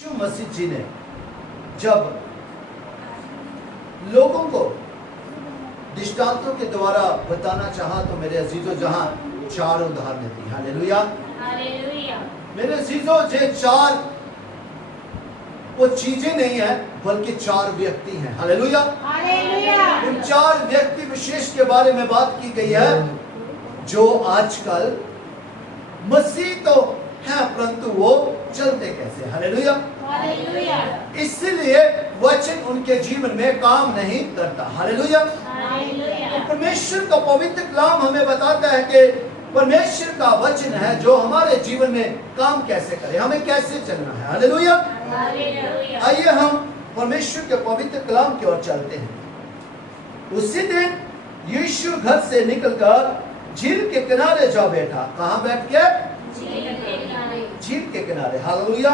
यीशु मसीह जी ने जब लोगों को दृष्टांतों के द्वारा बताना चाहा तो मेरे अजीजों जहां चार उदाहरण दी। Hallelujah hallelujah. मेरे अजीजों जे चार वो चीजें नहीं है बल्कि चार व्यक्ति हैं। Hallelujah hallelujah. उन चार व्यक्ति विशेष के बारे में बात की गई है जो आजकल मसीह तो है परंतु वो चलते कैसे। Hallelujah hallelujah. इसलिए वचन उनके जीवन में काम नहीं करता। Hallelujah hallelujah. परमेश्वर का पवित्र कलाम हमें बताता है कि परमेश्वर का वचन है जो हमारे जीवन में काम कैसे करे, हमें कैसे चलना है। Hallelujah hallelujah. आइए हम परमेश्वर के पवित्र कलाम की ओर चलते हैं। उसी दिन यीशु घर से निकलकर झील के किनारे जा बैठा। कहाँ बैठ के? झील के किनारे। हालेलुया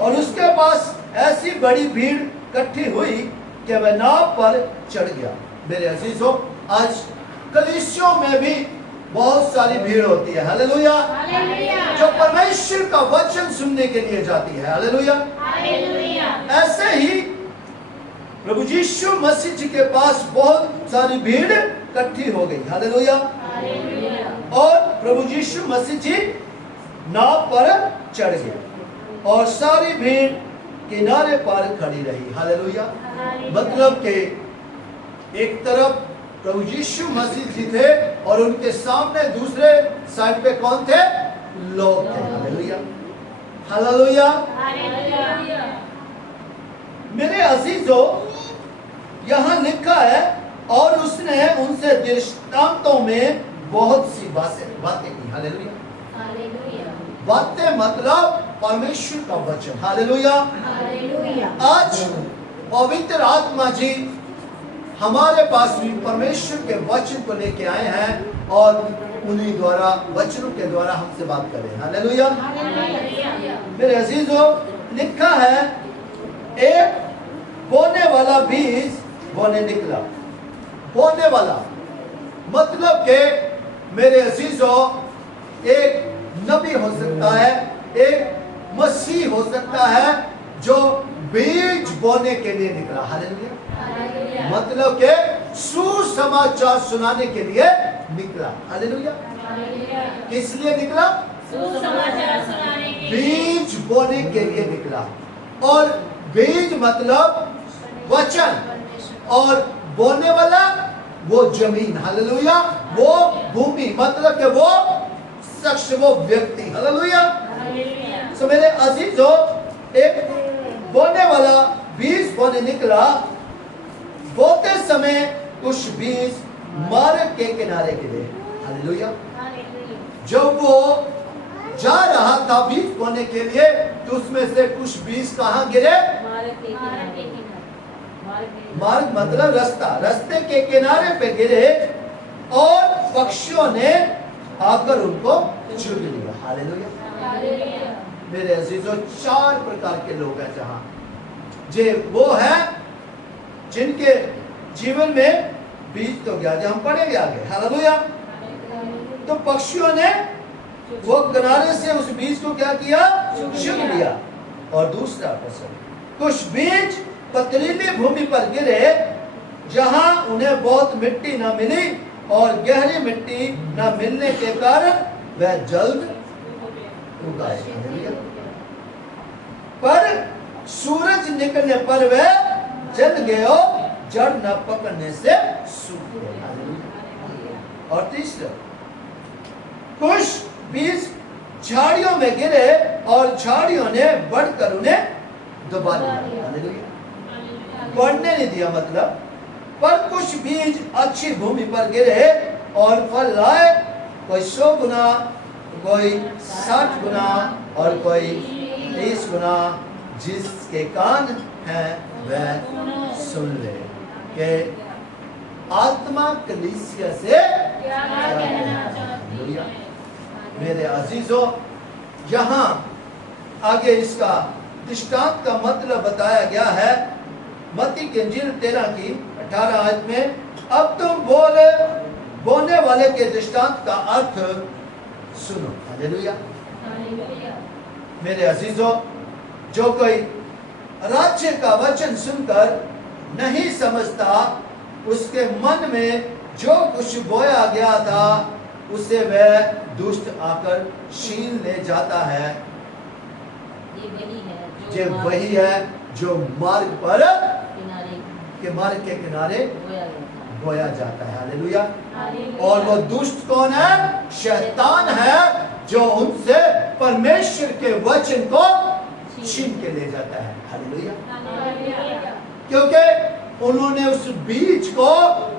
और उसके पास ऐसी बड़ी भीड़ इकट्ठी हुई कि वह नाव पर चढ़ गया। मेरे अजीजों आज कलीसियों में भी बहुत सारी भीड़ होती है। Hallelujah hallelujah. जो परमेश्वर का वचन सुनने के लिए जाती है। Hallelujah hallelujah. ऐसे ही प्रभु यीशु मसीह जी के पास बहुत सारी भीड़ इकट्ठी हो गई। Hallelujah hallelujah. और प्रभु यीशु मसीह जी नाव पर चढ़ गए और सारी भीड़ किनारे पर खड़ी रही। हालेलुया मतलब कि एक तरफ प्रभु यीशु मसीह जी थे और उनके सामने दूसरे साइड पे कौन थे? लोग थे। Hallelujah hallelujah hallelujah. मेरे अजीजों यहाँ लिखा है और उसने उनसे दृष्टांतों में बहुत सी बातें की। Hallelujah hallelujah. बातें मतलब परमेश्वर का वचन। Hallelujah hallelujah. आज पवित्र आत्मा जी हमारे पास भी परमेश्वर के वचन को लेके आए हैं और उन्हीं द्वारा वचनों के द्वारा हमसे बात करें। Hallelujah hallelujah. मेरे अजीजों लिखा है एक बोने वाला बीज बोने निकला। बोने वाला मतलब के मेरे अजीजों एक नबी हो सकता है, एक मसीह हो सकता है जो बीज बोने के लिए निकला। हालेलुया मतलब के सुसमाचार सुनाने के लिए निकला। हालेलुया किस लिए निकला? सुसमाचार सुनाने के लिए। बीज बोने के लिए निकला और बीज मतलब वचन और बोने वाला वो जमीन। हालेलुया वो भूमि मतलब कि वो शख्स वो व्यक्ति। हालेलुया सो मेरे अजीजों एक बोने वाला बीज बोने निकला। बोते समय कुछ बीज मार्ग के किनारे गिरे। हालेलुया जब वो जा रहा था बीज बोने के लिए तो उसमें से कुछ बीज कहाँ गिरे? मार्ग मतलब रास्ता, रास्ते के किनारे पे गिरे और पक्षियों ने आकर उनको चुग लिया। हालेलुया मेरे अजीजों चार प्रकार के लोग हैं जहां जे वो है जिनके जीवन में बीज तो गया जो हम पढ़ेंगे आगे। हालेलुया तो पक्षियों ने वो किनारे से उस बीज को क्या किया? चुग लिया। और दूसरा फसल कुछ बीज पथरीली भूमि पर गिरे जहां उन्हें बहुत मिट्टी न मिली और गहरी मिट्टी न मिलने के कारण वह जल्द उगाए। पर सूरज निकलने पर वह जल गए और जड़ न पकड़ने से सूख गए। और तीसरा कुछ बीज झाड़ियों में गिरे और झाड़ियों ने बढ़कर उन्हें दबा दिया। बढ़ने नहीं दिया मतलब पर कुछ बीज अच्छी भूमि पर गिरे और फल लाए, कोई 100 गुना, कोई 60 गुना और कोई 30 गुना। जिसके कान हैं वह सुन ले कि आत्मा कलीसिया से क्या कहना चाहती है। मेरे अजीजों यहाँ आगे इसका दृष्टांत का मतलब बताया गया है मत्ती की इंजील 13 की 18 आयत में। अब तुम बोने वाले के दृष्टांत का अर्थ सुनो। हालेलुया मेरे अजीजों जो कोई राज्य का वचन सुनकर नहीं समझता, उसके मन में जो कुछ बोया गया था उसे वह दुष्ट आकर छीन ले जाता है। ये वही है जो मार्ग पर मार्ग के किनारे बोया जाता है। हालेलुया। और वो दुष्ट कौन है? शैतान है, जो उनसे परमेश्वर के वचन को छीन के ले जाता है। हालेलुया। क्योंकि उन्होंने उस बीज को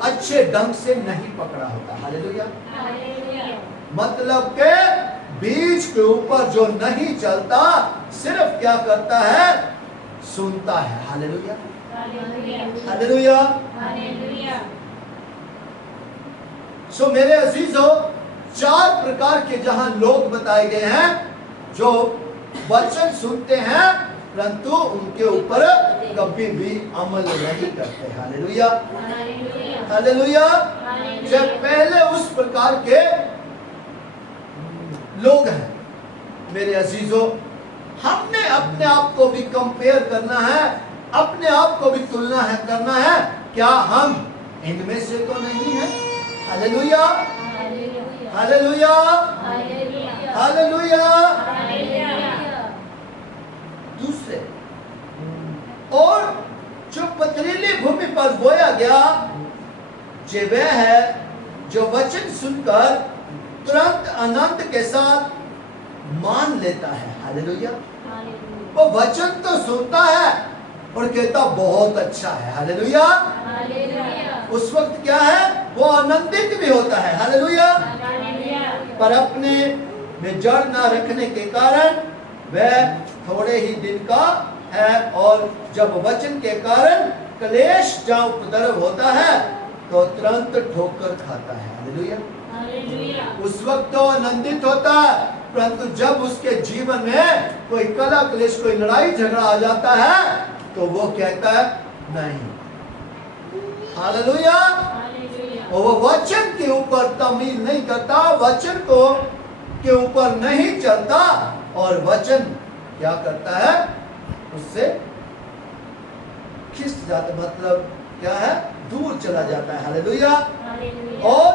अच्छे ढंग से नहीं पकड़ा होता। हालेलुया। मतलब के बीज के ऊपर जो नहीं चलता, सिर्फ क्या करता है? सुनता है। हालेलुया। हालेलुया। सो मेरे अजीजों, 4 प्रकार के जहां लोग बताए गए हैं जो वचन सुनते हैं परंतु उनके ऊपर कभी भी अमल नहीं करते। हालेलुया। हालेलुया। जब पहले उस प्रकार के लोग हैं मेरे अजीजों, हमने अपने आप को भी कंपेयर करना है, अपने आप को भी तुलना है करना है, क्या हम इनमें से तो नहीं है? हालेलुया। हालेलुया। हालेलुया। दूसरे, और जो पथरीली भूमि पर बोया गया, जे वह है जो वचन सुनकर तुरंत आनंद के साथ मान लेता है। हालेलुया। वो वचन तो सुनता है और कहता बहुत अच्छा है। हालेलुया। उस वक्त क्या है? वो आनंदित भी होता है। हालेलुया। पर अपने में जड़ ना रखने के कारण वह थोड़े ही दिन का है, और जब वचन के कारण क्लेश जहाँ उपद्रव होता है तो तुरंत ठोकर खाता है। हालेलुया। उस वक्त तो आनंदित होता है, परंतु जब उसके जीवन में कोई कलह क्लेश, कोई लड़ाई झगड़ा आ जाता है तो वो कहता है नहीं। हालेलुया। और वो वचन के ऊपर तमील नहीं करता, वचन को के ऊपर नहीं चलता, और वचन क्या करता है? उससे खिंच जाता, मतलब क्या है? दूर चला जाता है। हालेलुया। और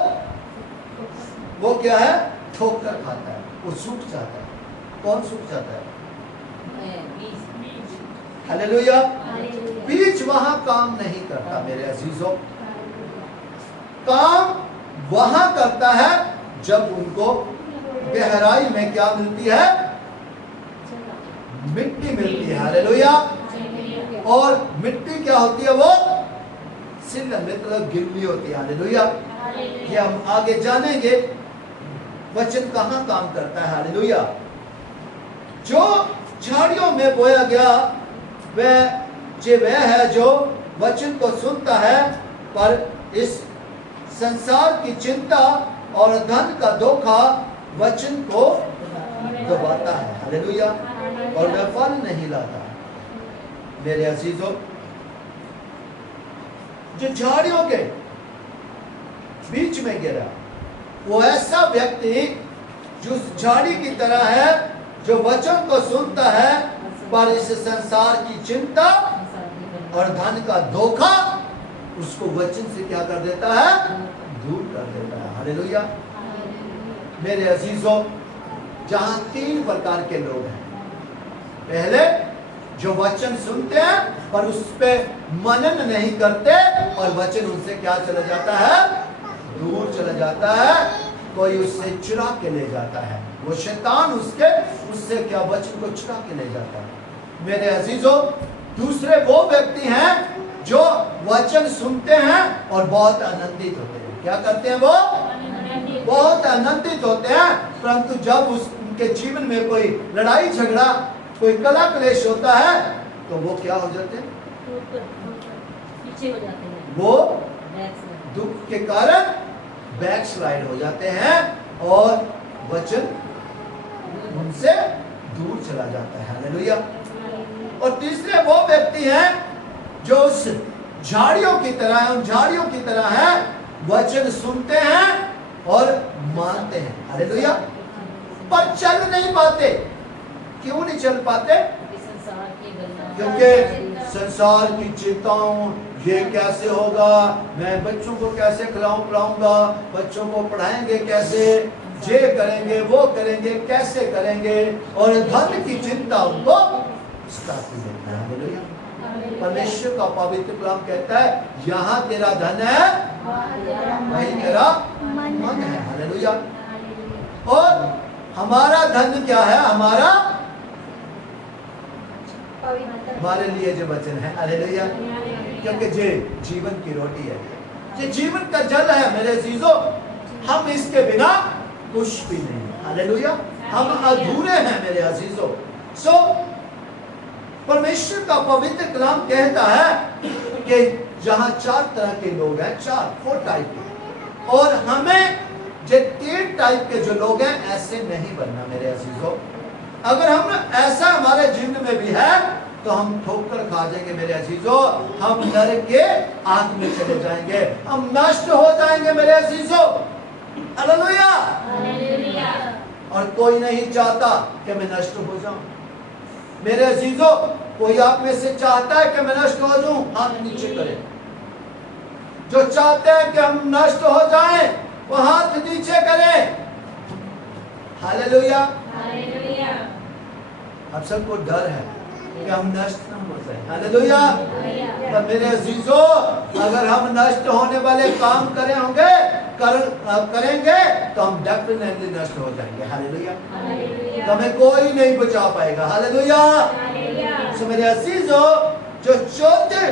वो क्या है? ठोकर खाता है, वो सूख जाता है। कौन सूख जाता है? हालेलुया। बीज वहां काम नहीं करता मेरे अजीजों। काम वहां करता है जब उनको गहराई में क्या मिलती है? मिट्टी मिलती है। हालेलुया। और मिट्टी क्या होती है? वो सिल्ल, मतलब गिल्ली होती है। हालेलुया। ये हम आगे जानेंगे वचन कहां काम करता है। हालेलुया। जो झाड़ियों में बोया गया वह है जो वचन को सुनता है, पर इस संसार की चिंता और धन का धोखा वचन को दबाता है। हालेलुया। और वह फल नहीं लाता। मेरे अजीजों, जो झाड़ियों के बीच में गिरा, वो ऐसा व्यक्ति जो झाड़ी की तरह है, जो वचन को सुनता है पर इस संसार की चिंता और धन का धोखा उसको वचन से क्या कर देता है? दूर कर देता है। हालेलुया। मेरे अजीजों, जहां 3 प्रकार के लोग हैं। पहले जो वचन सुनते हैं पर उस पे मनन नहीं करते, और वचन उनसे क्या चला जाता है? दूर चला जाता है। कोई उससे चुरा के ले जाता है, वो शैतान उससे क्या वचन को चुरा के ले जाता है। मेरे अजीजों, दूसरे वो व्यक्ति हैं जो वचन सुनते हैं और बहुत आनंदित होते हैं। क्या करते हैं? वो बहुत आनंदित होते हैं, परंतु जब उनके जीवन में कोई लड़ाई झगड़ा, कोई कलह क्लेश होता है तो वो क्या हो जाते हैं? पीछे हो जाते हैं। वो दुख के कारण बैकस्लाइड हो जाते हैं और वचन उनसे दूर चला जाता है। हालेलुया। और तीसरे वो व्यक्ति हैं जो उस झाड़ियों की तरह है, उन झाड़ियों की तरह है, वचन सुनते हैं और मानते हैं। हालेलुया। पर चल नहीं पाते। क्यों नहीं चल पाते? क्योंकि संसार की चिंताओं, ये कैसे होगा, मैं बच्चों को कैसे खिलाऊं पिलाऊंगा, बच्चों को पढ़ाएंगे कैसे, ये करेंगे वो करेंगे, कैसे करेंगे, और धन की चिंता उनको सताती है। हालेलुया। परमेश्वर का पवित्र कलाम कहता है यहाँ तेरा धन है वहीं तेरा मन है। हालेलुया। और हमारा धन क्या है, हमारे लिए जो वचन है। हालेलुया। क्योंकि ये जीवन की रोटी है, ये जीवन का जल है मेरे अजीजों, हम इसके बिना कुछ भी नहीं। हालेलुया। हम अधूरे हैं मेरे अजीजों। सो परमेश्वर का पवित्र कलाम कहता है कि जहां 4 तरह के लोग हैं, 4 टाइप के, और हमें जो 3 टाइप के जो लोग हैं ऐसे नहीं बनना मेरे अजीजों। अगर हम ऐसा हमारे जीवन में भी है तो हम ठोकर खा जाएंगे मेरे अजीजों, हम नरक के आग में चले जाएंगे, हम नष्ट हो जाएंगे मेरे अजीजों। हालेलुया। और कोई नहीं चाहता कि मैं नष्ट हो जाऊं मेरे अजीजों। कोई आप में से चाहता है कि मैं नष्ट हो जाऊं? हाथ नीचे करें। जो चाहते हैं कि हम नष्ट हो जाएं वो हाथ नीचे करें। हालेलुया। अब सबको डर है कि हम नष्ट न हो जाए। हालेलुया। पर मेरे अजीजों, अगर हम नष्ट होने वाले काम करेंगे तो हम डेफिनेटली नष्ट हो जाएंगे। हालेलुया। तो हमें कोई नहीं बचा पाएगा। हालेलुया। सो मेरे अजीजों, जो 4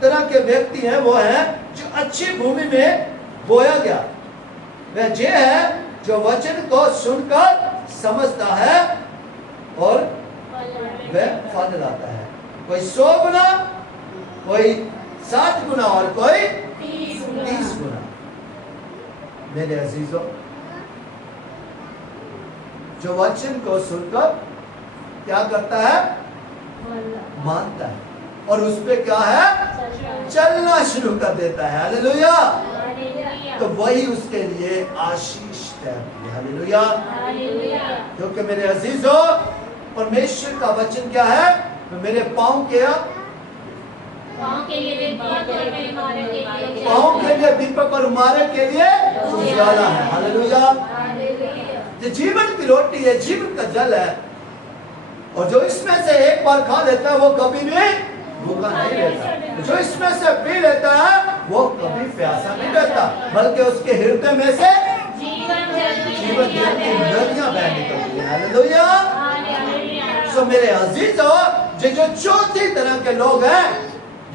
तरह के व्यक्ति हैं वो हैं जो अच्छी भूमि में बोया गया। वह ये है जो वचन को सुनकर समझता है और वह फल लाता है। कोई 100 गुना, कोई 60 गुना और कोई 30 गुना। मेरे अजीजों, जो वचन को सुनकर क्या करता है, मानता है और उस पे क्या है, चलना शुरू कर देता है। हालेलुया। तो वही उसके लिए आशीष है। हालेलुया। क्योंकि मेरे अजीजों, परमेश्वर का वचन क्या है, मेरे पाँव के लिए दीपक और मार्ग के लिए उजाला है। हालेलुया। ये जीवन की रोटी है, जीवन का जल है, और जो इसमें से एक बार खा लेता है वो कभी भी भूखा नहीं रहता। जो इसमें से पी लेता है वो कभी प्यासा नहीं रहता, बल्कि उसके हृदय में से जीवन जल की नदियां बह निकलती हैं। हालेलुया। सो मेरे अजीजों, जो 4 तरह के लोग हैं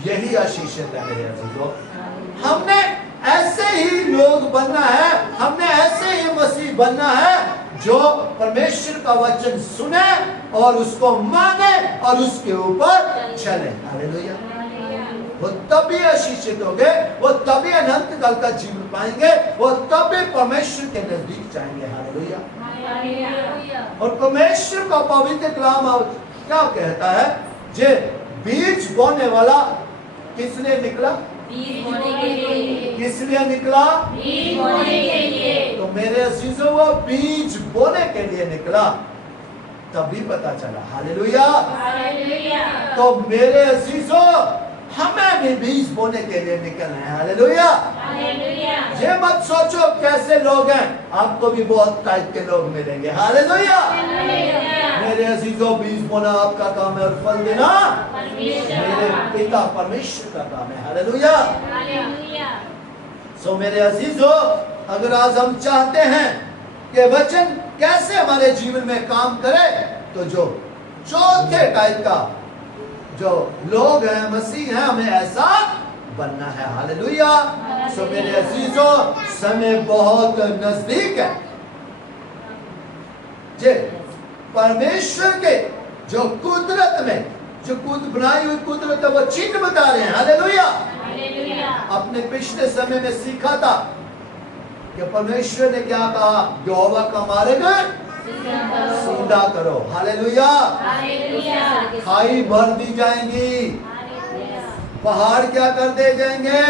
यही आशीषित है मेरे अजीजों। हमने ऐसे ही लोग बनना है, हमने ऐसे ही मसीह बनना है जो परमेश्वर का वचन सुने और उसको माने और उसके ऊपर चले। हालेलुया। वो तभी आशीषित होंगे, वो तभी अनंत काल का जीवन पाएंगे, वो तभी परमेश्वर के नजदीक जाएंगे। हालेलुया। और परमेश्वर का पवित्र कलाम क्या कहता है, जे बीज बोने वाला किस लिए निकला, किस लिए निकला, बीज बोने के लिए। तो मेरे अजीजों, वो बीज बोने के लिए निकला, तभी पता चला। हालेलुया। तो मेरे अजीजों, हमें भी बीज बोने के लिए निकलना है। हालेलुया। ये मत सोचो कैसे लोग हैं, आपको भी बहुत टाइप के लोग मिलेंगे। हालेलुया। मेरे अजीजों, बीज बोना आपका काम है और फल देना मेरे पिता परमेश्वर का काम है। हालेलुया। सो मेरे अजीजों, अगर आज हम चाहते हैं कि वचन कैसे हमारे जीवन में काम करे, तो जो 4 टाइप का जो लोग हैं, मसीह हैं, हमें ऐसा बनना है। हालेलुया। सो मेरे अजीजों, समय बहुत नजदीक है। जे परमेश्वर के जो कुदरत में जो बनाई हुई कुदरत है, वो चिन्ह बता रहे हैं। हालेलुया। अपने पिछले समय में सीखा था कि परमेश्वर ने क्या कहा, यहोवा का मार्ग सीधा करो। हालेलुया। खाई भर दी जाएंगी, पहाड़ क्या कर दिए जाएंगे,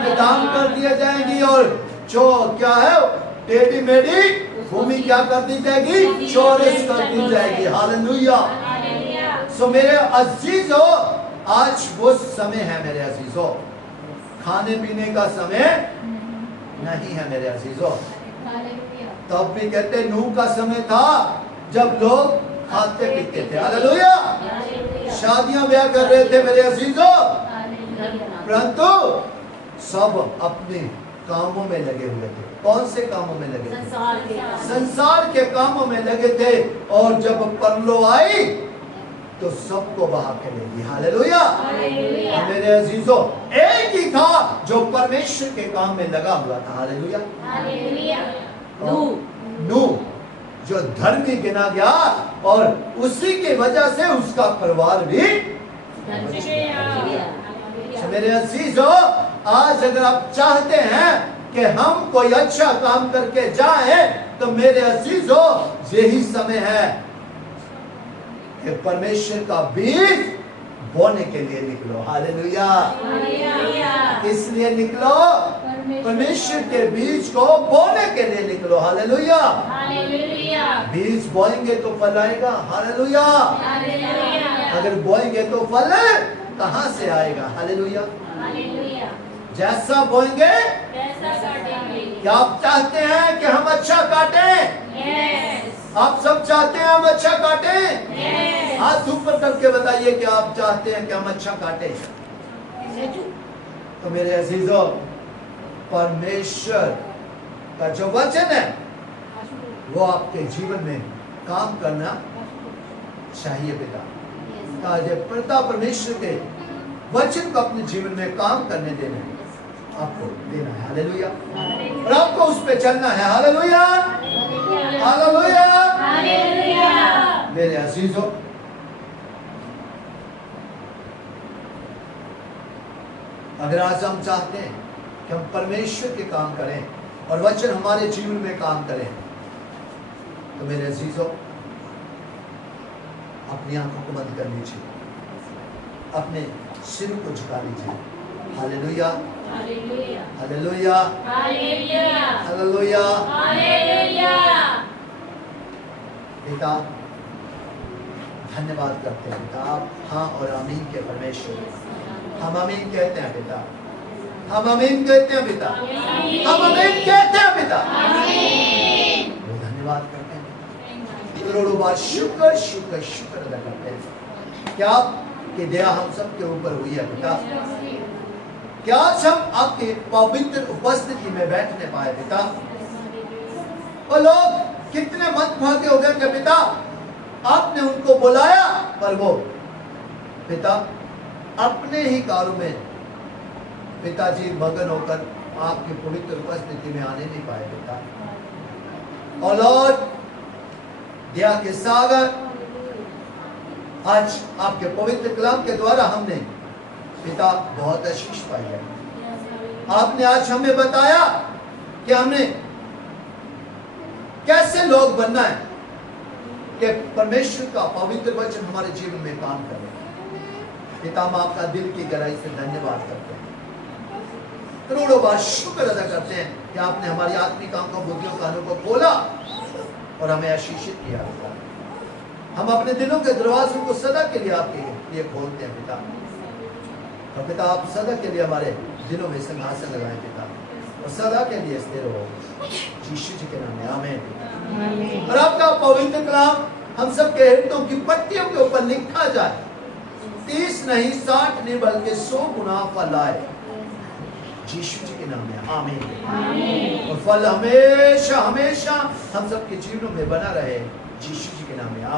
मैदान कर दिए जाएंगी, और जो क्या है टेढ़ी मेढ़ी भूमि क्या कर दी जाएगी, चौरस कर दी जाएगी। हालेलुया। सो मेरे अजीजो, आज वो समय है मेरे अजीजो, खाने पीने का समय नहीं है मेरे अजीजो। तब भी कहते नूह का समय था जब लोग खाते पीते थे, हालेलुया, शादियां ब्याह कर रहे थे मेरे अजीजो, परंतु सब अपने कामों में लगे हुए थे। कौन से कामों में लगे थे? संसार के कामों में लगे थे। और जब परलो आई तो सबको बहा के लेगी, हालेलुया। मेरे अजीजों, एक ही था जो परमेश्वर के काम में लगा हुआ था, हालेलुया। नूह जो धर्मी गिना गया और उसी की वजह से उसका परिवार भी। मेरे अजीजों, आज अगर आप चाहते हैं कि हम कोई अच्छा काम करके जाएं, तो मेरे अजीजों यही समय है कि परमेश्वर का बीज बोने के लिए निकलो, हालेलुया। इसलिए निकलो, परमेश्वर के बीज को बोने के लिए निकलो, हालेलुया। बीज बोएंगे तो फल आएगा, हालेलुया। अगर बोएंगे तो फल कहां से आएगा, हालेलुया। जैसा बोएंगे क्या आप चाहते हैं कि हम अच्छा काटें? आप सब चाहते हैं हम अच्छा काटें? हाथ ऊपर करके बताइए कि आप चाहते हैं कि हम अच्छा काटें। तो मेरे अजीजों, परमेश्वर का जो वचन है वो आपके जीवन में काम करना चाहिए पिता। पिता परमेश्वर के वचन को अपने जीवन में काम करने देना है, आपको देना है, हालेलुया। और आपको उस पे चलना है, हालेलुया, हालेलुया। मेरे अजीजों, अगर आज हम चाहते हैं कि हम परमेश्वर के काम करें और वचन हमारे जीवन में काम करें, तो मेरे अजीजों अपनी आंखों को बंद कर लीजिए, अपने सिर को झुका लीजिए, हालेलुया, हालेलुया, हालेलुया। पिता धन्यवाद करते हैं पिता, आप हाँ और आमीन के परमेश्वर, हम आमीन कहते हैं पिता, हम आमीन कहते हैं पिता, हम आमीन कहते हैं पिता। धन्यवाद करते हैं, करोड़ों बार शुक्र शुक्र शुक्र अदा करते हैं क्या आपकी दया हम सब के ऊपर हुई है पिता। क्या आज हम आपके पवित्र उपस्थिति में बैठने पाए पिता। और लोग कितने मंदभागे हो गए कि पिता आपने उनको बुलाया पर वो पिता अपने ही कार्यों में पिताजी मगन होकर आपकी पवित्र उपस्थिति में आने नहीं पाए पिता। और लॉर्ड दया के सागर, आज आपके पवित्र कलाम के द्वारा हमने पिता बहुत आशीष पाई है। आपने आज हमें बताया कि हमने कैसे लोग बनना है कि परमेश्वर का पवित्र वचन हमारे जीवन में काम करे। पिता हम आपका दिल की गहराई से धन्यवाद करते हैं, करोड़ों बार शुक्र अदा करते हैं कि आपने हमारी आत्मिक आंखों बुद्धियों कानों को खोला और हमें आशीषित किया पिता। हम अपने दिलों के दरवाजों को सदा के लिए आपके लिए खोलते हैं पिता। और पिता आप सदा के लिए हमारे दिलों में सिंहासन लगाएं पिता, और सदा के लिए स्थिर हो, यीशु जी के नाम में आमीन। और आपका पवित्र कलाम हम सब के हृदयों की पट्टियों के ऊपर लिखा जाए, 30 नहीं 60 नहीं बल्कि 100 गुना फल आए, यीशु जी के नाम में आमीन। और फल हमेशा हमेशा हम सब के जीवनों में बना रहे, यीशु जी के नाम में आमीन।